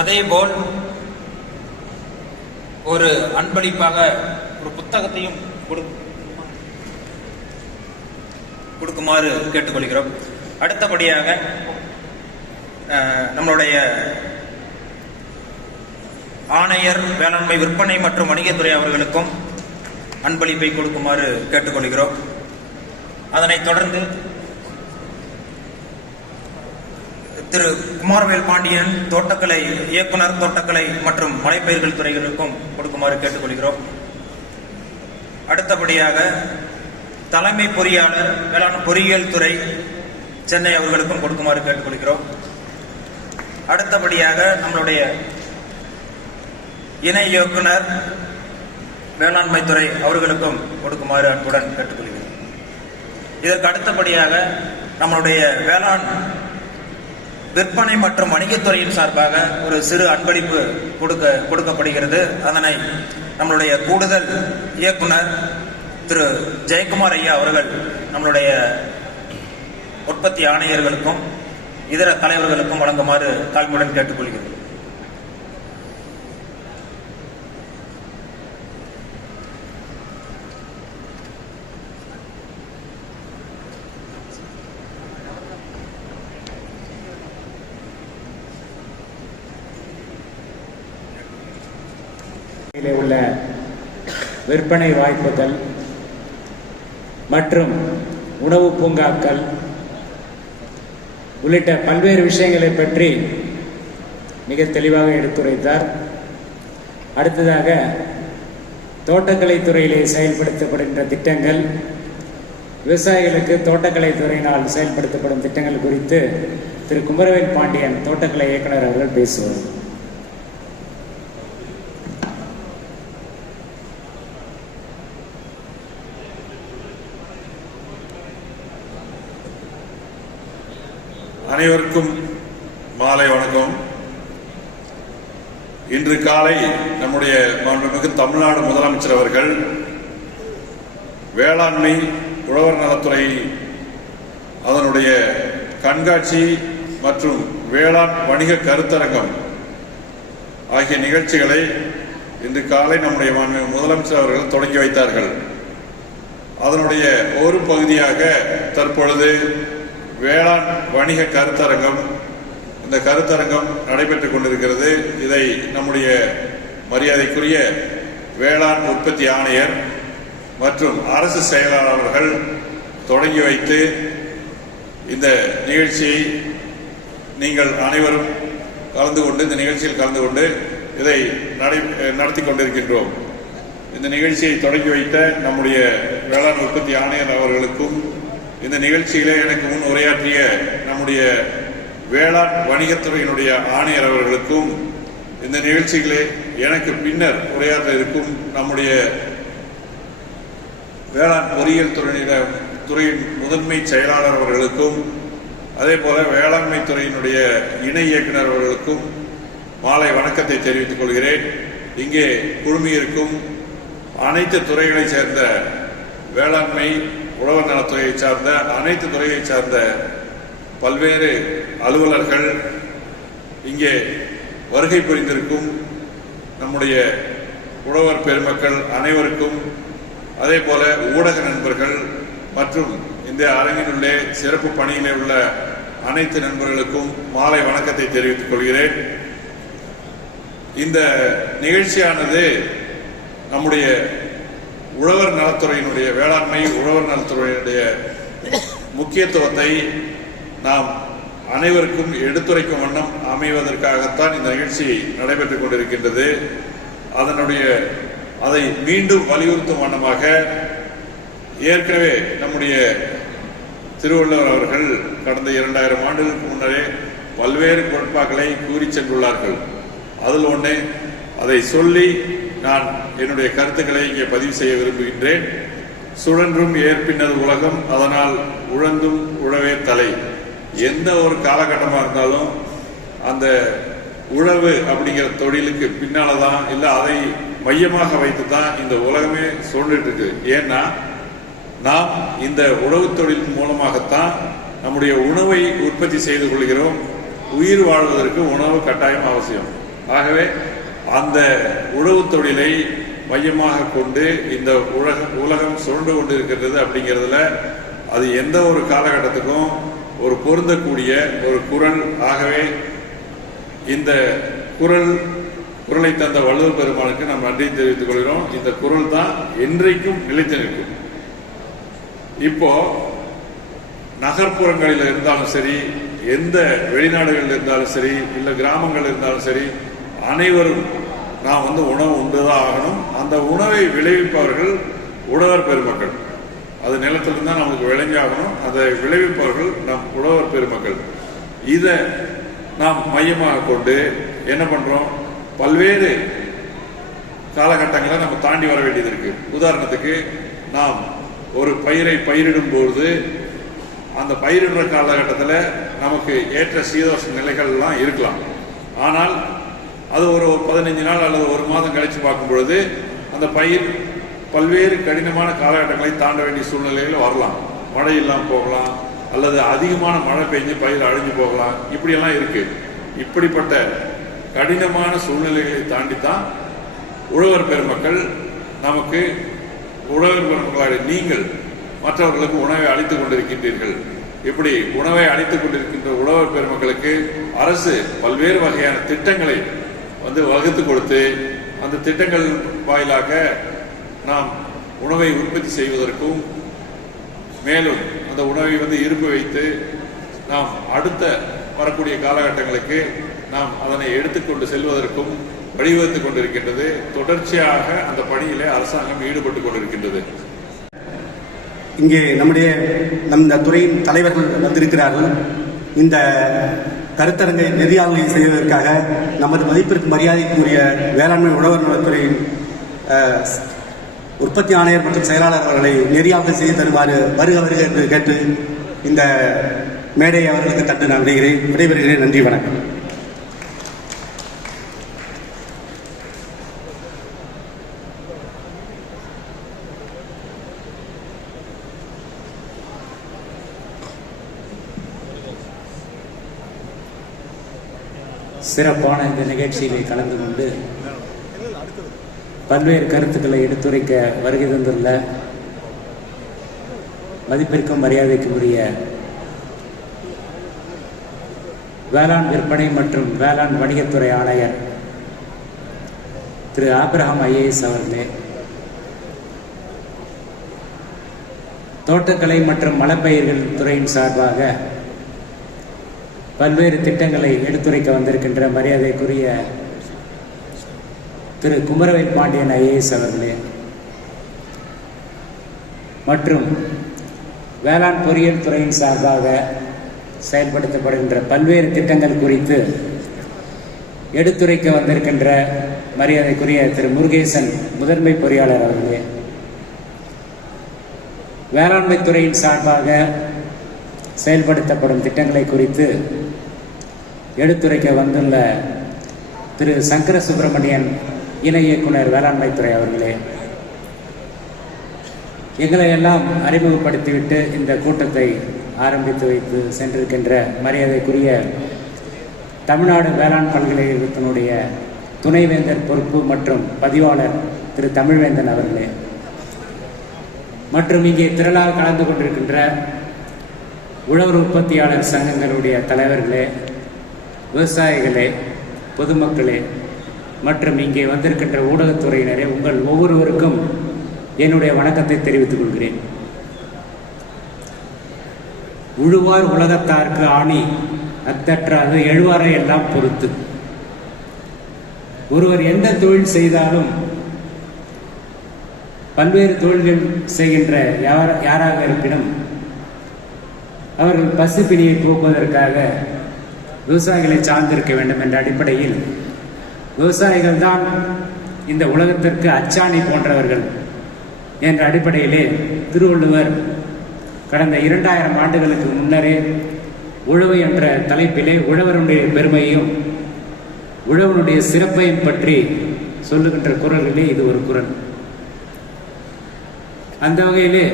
அதேபோல் ஒரு அன்பளிப்பாக ஒரு புத்தகத்தையும் கொடு கொடுக்குமாறு கேட்டுக்கொள்கிறோம். அடுத்தபடியாக நம்மளுடைய ஆணையர் வேளாண்மை விற்பனை மற்றும் வணிகத்துறை அவர்களுக்கும் அன்பளிப்பை கொடுக்குமாறு கேட்டுக்கொள்கிறோம். அதனைத் தொடர்ந்து திரு குமாரவேல் பாண்டியன் தோட்டக்கலை இயக்குனர் தோட்டக்கலை மற்றும் மலைப்பயிர்கள் துறைகளுக்கும் கொடுக்குமாறு கேட்டுக்கொள்கிறோம். அடுத்தபடியாக தலைமை பொறியாளர் வேளாண் பொறியியல் துறை சென்னை அவர்களுக்கும் கொடுக்குமாறு கேட்டுக்கொள்கிறோம். அடுத்தபடியாக நம்மளுடைய இணை இயக்குனர் வேளாண்மை துறை அவர்களுக்கும் கொடுக்குமாறு அன்புடன் கேட்டுக்கொள்கிறோம். இதற்கு அடுத்தபடியாக நம்மளுடைய வேளாண் விற்பனை மற்றும் வணிகத்துறையின் சார்பாக ஒரு சிறு அன்பளிப்பு கொடுக்க கொடுக்கப்படுகிறது. அதனை நம்மளுடைய கூடுதல் இயக்குனர் திரு. ஜெயக்குமார் ஐயா அவர்கள் நம்மளுடைய உற்பத்தி ஆணையர்களுக்கும் இதர தலைவர்களுக்கும் வழங்குமாறு தாழ்மையுடன் கேட்டுக்கொள்கிறோம் இதிலே உள்ள விற்பனை வாய்ப்புகள் மற்றும் உணவு பூங்காக்கள் உள்ளிட்ட பல்வேறு விஷயங்களை பற்றி மிக தெளிவாக எடுத்துரைத்தார். அடுத்ததாக தோட்டக்கலை துறையிலே செயல்படுத்தப்படுகின்ற திட்டங்கள் விவசாயிகளுக்கு தோட்டக்கலை துறையினால் செயல்படுத்தப்படும் திட்டங்கள் குறித்து திரு. குமரவேல் பாண்டியன் தோட்டக்கலை இயக்குனர் அவர்கள் பேசுவார். அனைவருக்கும் மாலை வணக்கம். இன்று காலை நம்முடைய மாண்புமிகு தமிழ்நாடு முதலமைச்சர் அவர்கள் வேளாண்மை உழவர் நலத்துறை அதனுடைய கண்காட்சி மற்றும் வேளாண் வணிக கருத்தரங்கம் ஆகிய நிகழ்ச்சிகளை இன்று காலை நம்முடைய மாண்புமிகு முதலமைச்சர் அவர்கள் தொடங்கி வைத்தார்கள். அதனுடைய ஒரு பகுதியாக தற்பொழுது வேளாண் வணிக கருத்தரங்கம் இந்த கருத்தரங்கம் நடைபெற்றுக் கொண்டிருக்கிறது. இதை நம்முடைய மரியாதைக்குரிய வேளாண் உற்பத்தி ஆணையர் மற்றும் அரசு செயலாளர்கள் தொடங்கி வைத்து இந்த நிகழ்ச்சியை நீங்கள் அனைவரும் கலந்து கொண்டு இந்த நிகழ்ச்சியில் கலந்து கொண்டு இதை நடை நடத்தி கொண்டிருக்கின்றோம். இந்த நிகழ்ச்சியை தொடங்கி வைத்த நம்முடைய வேளாண் உற்பத்தி ஆணையர் அவர்களுக்கும் இந்த நிகழ்ச்சியில எனக்கு முன் உரையாற்றிய நம்முடைய வேளாண் வணிகத்துறையினுடைய ஆணையர் அவர்களுக்கும் இந்த நிகழ்ச்சிகளே எனக்கு பின்னர் உரையாற்ற இருக்கும் நம்முடைய வேளாண் பொறியியல் துறையின துறையின் முதன்மை செயலாளர் அவர்களுக்கும் அதே போல வேளாண்மை துறையினுடைய இணை இயக்குனர் அவர்களுக்கும் மாலை வணக்கத்தை தெரிவித்துக் கொள்கிறேன். இங்கே குழுமியிருக்கும் அனைத்து துறைகளைச் சேர்ந்த வேளாண்மை உழவர் நலத்துறையை சார்ந்த அனைத்து துறையை சார்ந்த பல்வேறு அலுவலர்கள் இங்கே வருகை புரிந்திருக்கும் நம்முடைய உழவர் பெருமக்கள் அனைவருக்கும் அதே போல ஊடக நண்பர்கள் மற்றும் இந்த அரங்கினுள்ளே சிறப்பு பணியிலே உள்ள அனைத்து நண்பர்களுக்கும் மாலை வணக்கத்தை தெரிவித்துக் கொள்கிறேன். இந்த நிகழ்ச்சியானது நம்முடைய உழவர் நலத்துறையினுடைய வேளாண்மை உழவர் நலத்துறையினுடைய முக்கியத்துவத்தை நாம் அனைவருக்கும் எடுத்துரைக்கும் வண்ணம் அமைவதற்காகத்தான் இந்த நிகழ்ச்சி நடைபெற்றுக் கொண்டிருக்கின்றது. அதனுடைய அதை மீண்டும் வலியுறுத்தும் வண்ணமாக ஏற்கனவே நம்முடைய திருவள்ளுவர் அவர்கள் கடந்த இரண்டாயிரம் ஆண்டுகளுக்கு முன்னரே பல்வேறு கோட்பாக்களை கூறி சென்றுள்ளார்கள். அதில் ஒன்று அதை சொல்லி நான் என்னுடைய கருத்துக்களை இங்கே பதிவு செய்ய விரும்புகின்றேன். சுழன்றும் ஏற்பினது உலகம் அதனால் உழந்தும் உழவே தலை. எந்த ஒரு காலகட்டமாக இருந்தாலும் அந்த உழவு அப்படிங்கிற தொழிலுக்கு பின்னால தான் இல்லை அதை மையமாக வைத்து தான் இந்த உலகமே சொல்லிட்டு இருக்கு ஏன்னா நாம் இந்த உழவு தொழில் மூலமாகத்தான் நம்முடைய உணவை உற்பத்தி செய்து கொள்கிறோம். உயிர் வாழ்வதற்கு உணவு கட்டாயம் அவசியம். ஆகவே அந்த உழவு தொழிலை மையமாக கொண்டு இந்த உலகம் உலகம் சுரண்டு கொண்டு இருக்கின்றது அப்படிங்கிறதுல அது எந்த ஒரு காலகட்டத்துக்கும் ஒரு பொருந்தக்கூடிய ஒரு குரல். ஆகவே இந்த குரல் குரலை தந்த வள்ளுவர் பெருமானுக்கு நாம் நன்றி தெரிவித்துக் கொள்கிறோம். இந்த குரல் தான் என்றைக்கும் நிலைத்து நிற்கும். இப்போ நகர்ப்புறங்களில் இருந்தாலும் சரி எந்த வெளிநாடுகளில் இருந்தாலும் சரி இல்லை கிராமங்கள் இருந்தாலும் சரி அனைவரும் நாம் வந்து உணவு உண்டுதான் ஆகணும். அந்த உணவை விளைவிப்பவர்கள் உழவர் பெருமக்கள். அது நிலத்திலிருந்து தான் நமக்கு விளைஞ்சாகணும். அதை விளைவிப்பவர்கள் நம் உழவர் பெருமக்கள். இதை நாம் மையமாக கொண்டு என்ன பண்ணுறோம் பல்வேறு காலகட்டங்களை நம்ம தாண்டி வர வேண்டியது இருக்கு. உதாரணத்துக்கு நாம் ஒரு பயிரை பயிரிடும் பொழுது அந்த பயிரிடுற காலகட்டத்தில் நமக்கு ஏற்ற சீதோஷ நிலைகள்லாம் இருக்கலாம். ஆனால் அது ஒரு பதினைஞ்சு நாள் அல்லது ஒரு மாதம் கழித்து பார்க்கும் பொழுது அந்த பயிர் பல்வேறு கடினமான காலகட்டங்களை தாண்ட வேண்டிய சூழ்நிலையில் வரலாம். மழை இல்லாமல் போகலாம் அல்லது அதிகமான மழை பெஞ்சு பயிர் அழிஞ்சு போகலாம். இப்படியெல்லாம் இருக்கு. இப்படிப்பட்ட கடினமான சூழ்நிலைகளை தாண்டி தான் உழவர் பெருமக்கள் நமக்கு உழவர் பெருமக்களாக நீங்கள் மற்றவர்களுக்கு உணவை அளித்துக் கொண்டிருக்கின்றீர்கள். இப்படி உணவை அளித்துக் கொண்டிருக்கின்ற உழவர் பெருமக்களுக்கு அரசு பல்வேறு வகையான திட்டங்களை வந்து வகுத்து கொடுத்து அந்த திட்டங்கள் வாயிலாக நாம் உணவை உற்பத்தி செய்வதற்கும் மேலும் அந்த உணவை வந்து இருப்பு வைத்து நாம் அடுத்த வரக்கூடிய காலகட்டங்களுக்கு நாம் அதனை எடுத்துக்கொண்டு செல்வதற்கும் வழிவகுத்து கொண்டிருக்கின்றது. தொடர்ச்சியாக அந்த பணியிலே அரசாங்கம் ஈடுபட்டு கொண்டிருக்கின்றது. இங்கே நம்முடைய நம் இந்த துறையின் தலைவர்கள் வந்திருக்கிறார்கள். இந்த கருத்தரங்கை நெறியாளுகை செய்வதற்காக நமது மதிப்பிற்கு மரியாதைக்குரிய வேளாண்மை உழவர் நலத்துறையின் உற்பத்தி ஆணையர் மற்றும் செயலாளர் அவர்களை நெறியாளுகை செய்து தருமாறு வருக வருக என்று கேட்டு இந்த மேடையை அவர்களுக்கு தட்டு நான் விடைகிறேன் விடைபெறுகிறேன். நன்றி வணக்கம். சிறப்பான இந்த நிகழ்ச்சியிலே கலந்து கொண்டு பல்வேறு கருத்துக்களை எடுத்துரைக்க வருகை தந்துள்ள மதிப்பிற்கும் மரியாதைக்கும் உரிய வேளாண் விற்பனை மற்றும் வேளாண் வணிகத்துறை ஆணையர் திரு ஆப்ரஹாம் ஐஏஎஸ் அவர்களே. தோட்டக்கலை மற்றும் மலப்பயிர்கள் துறையின் சார்பாக பல்வேறு திட்டங்களை எடுத்துரைக்க வந்திருக்கின்ற மரியாதைக்குரிய திரு குமரவேல் பாண்டியன் ஐஏஎஸ் அவர்களே. மற்றும் வேளாண் பொறியியல் துறையின் சார்பாக செயல்படுத்தப்படுகின்ற பல்வேறு திட்டங்கள் குறித்து எடுத்துரைக்க வந்திருக்கின்ற மரியாதைக்குரிய திரு முருகேசன் முதன்மை பொறியாளர் அவர்களே. வேளாண்மை துறையின் சார்பாக செயல்படுத்தப்படும் திட்டங்களை குறித்து எடுத்துரைக்க வந்துள்ள திரு சங்கர சுப்பிரமணியன் இணை இயக்குனர் வேளாண்மைத்துறை அவர்களே எங்களை எல்லாம் அறிமுகப்படுத்திவிட்டு இந்த கூட்டத்தை ஆரம்பித்து வைத்து சென்றிருக்கின்ற மரியாதைக்குரிய தமிழ்நாடு வேளாண் பல்கலைக்கழகத்தினுடைய துணைவேந்தர் பொறுப்பு மற்றும் பதிவாளர் திரு தமிழ்வேந்தன் அவர்களே மற்றும் இங்கே திரளால் கலந்து கொண்டிருக்கின்ற உழவர் உற்பத்தியாளர் சங்கங்களுடைய தலைவர்களே விவசாயிகளே பொதுமக்களே மற்றும் இங்கே வந்திருக்கின்ற ஊடகத்துறையினரே உங்கள் ஒவ்வொருவருக்கும் என்னுடைய வணக்கத்தை தெரிவித்துக் கொள்கிறேன். உழுவார் உலகத்தார்க்கு ஆணி அத்தற்றாது எழுவாரை எல்லாம் பொறுத்து. ஒருவர் எந்த தொழில் செய்தாலும் பல்வேறு தொழில்கள் செய்கின்ற யார் யாராக இருப்பினும் அவர்கள் பசு பிணியை போக்குவதற்காக விவசாயிகளை சார்ந்திருக்க வேண்டும் என்ற அடிப்படையில் விவசாயிகள் தான் இந்த உலகத்திற்கு அச்சாணி போன்றவர்கள் என்ற அடிப்படையிலே திருவள்ளுவர் கடந்த இரண்டாயிரம் ஆண்டுகளுக்கு முன்னரே உழவு என்ற தலைப்பிலே உழவருடைய பெருமையும் உழவனுடைய சிறப்பையும் பற்றி சொல்லுகின்ற குரல்களே இது ஒரு குரல். அந்த வகையிலே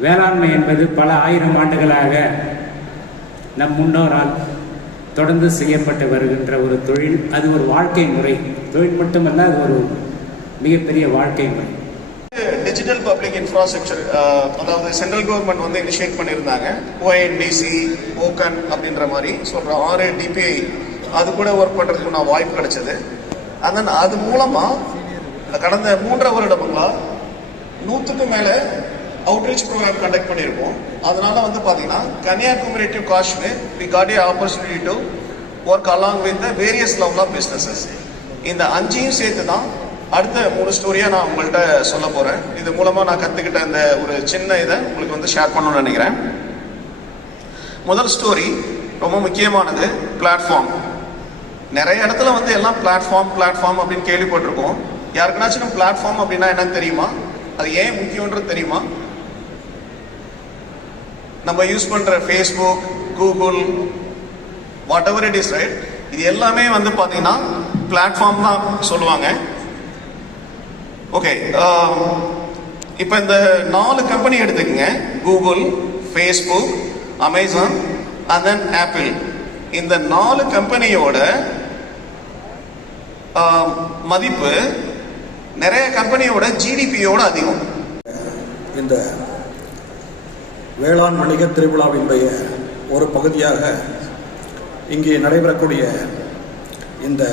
வேளாண்மை என்பது பல ஆயிரம் ஆண்டுகளாக நம் முன்னோரால் தொடர்ந்து செய்யப்பட்டு வருகின்ற ஒரு தொழில் அது ஒரு வாழ்க்கை முறை. தொழில் மட்டுமல்ல அது ஒரு மிகப்பெரிய வாழ்க்கை முறை. டிஜிட்டல் பப்ளிக் இன்ஃப்ராஸ்ட்ரக்சர் அதாவது சென்ட்ரல் கவர்மெண்ட் வந்து இனிஷியேட் பண்ணியிருந்தாங்க. ஓஎன்டிசி ஓக்கன் அப்படின்ற மாதிரி சொல்கிற ஆறு டிபிஐ அது கூட ஒர்க் பண்ணுறதுக்கு நான் வாய்ப்பு கிடைச்சது. அதன் அது மூலமாக கடந்த மூன்றரை வருடங்களா நூற்றுக்கும் மேலே அவுட்ரீச் ப்ரோக்ராம் கண்டக்ட் பண்ணியிருக்கோம். அதனால வந்து பார்த்தீங்கன்னா Kanyakumari to Kashmir we got a opportunity to work along with the various level of businesses இந்த அஞ்சையும் சேர்த்து தான் அடுத்த மூணு ஸ்டோரியாக நான் உங்கள்கிட்ட சொல்ல போகிறேன் இது மூலமாக நான் கற்றுக்கிட்ட இந்த ஒரு சின்ன இதை உங்களுக்கு வந்து ஷேர் பண்ணணும்னு நினைக்கிறேன். முதல் ஸ்டோரி ரொம்ப முக்கியமானது பிளாட்ஃபார்ம் நிறைய இடத்துல வந்து எல்லாம் பிளாட்ஃபார்ம் பிளாட்ஃபார்ம் அப்படின்னு கேள்விப்பட்டிருக்கோம். யாருக்குனாச்சும் பிளாட்ஃபார்ம் அப்படின்னா என்னன்னு தெரியுமா? அது ஏன் முக்கியன்றது தெரியுமா? நம்ம யூஸ் பண்ற Facebook Google whatever it is right இது எல்லாமே வந்து பார்த்தீங்கன்னா பிளாட்ஃபார்ம் தான் சொல்லுவாங்க. ஓகே um, இப்போ இந்த நாலு கம்பெனி எடுத்துக்கங்க. Google Facebook Amazon and then Apple இந்த நாலு கம்பெனியோட um, மதிப்பு நிறைய கம்பெனியோட ஜிடிபியோட அதிகம். இந்த வேளாண் வணிக திருவிழாவினுடைய ஒரு பகுதியாக இங்கே நடைபெறக்கூடிய இந்த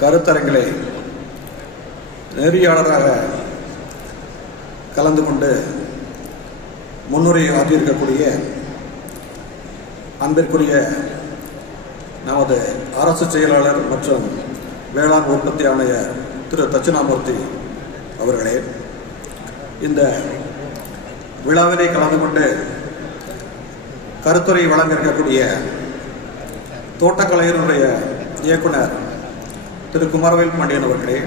கருத்தரங்களை நெறியாளராக கலந்து கொண்டு முன்னுரை ஆற்றியிருக்கக்கூடிய அன்பிற்குரிய நமது அரசு செயலாளர் மற்றும் வேளாண் உற்பத்தி ஆணையர் திரு தட்சிணாமூர்த்தி அவர்களே இந்த விழாவிலே கலந்து கொண்டு கருத்துரை வழங்க இருக்கக்கூடிய தோட்டக்கலையினுடைய இயக்குனர் திரு. குமாரவேல் பாண்டியன் அவர்களே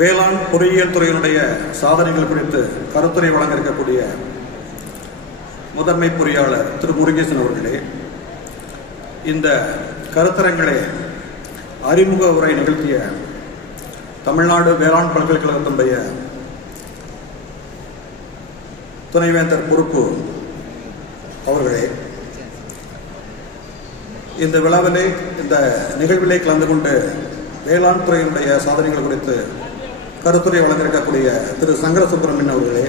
வேளாண் பொறியியல் துறையினுடைய சாதனைகள் குறித்து கருத்துரை வழங்க இருக்கக்கூடிய முதன்மை பொறியாளர் திரு. முருகேசன் அவர்களே இந்த கருத்தரங்களை அறிமுக உரை நிகழ்த்திய தமிழ்நாடு வேளாண் பல்கலைக்கழகத்தினுடைய துணைவேந்தர் பொறுப்பு அவர்களே இந்த விழாவிலே இந்த நிகழ்விலே கலந்து கொண்டு வேளாண் துறையினுடைய சாதனைகள் குறித்து கருத்துரை வழங்கியிருக்கக்கூடிய திரு சங்கர சுப்பிரமணியன் அவர்களே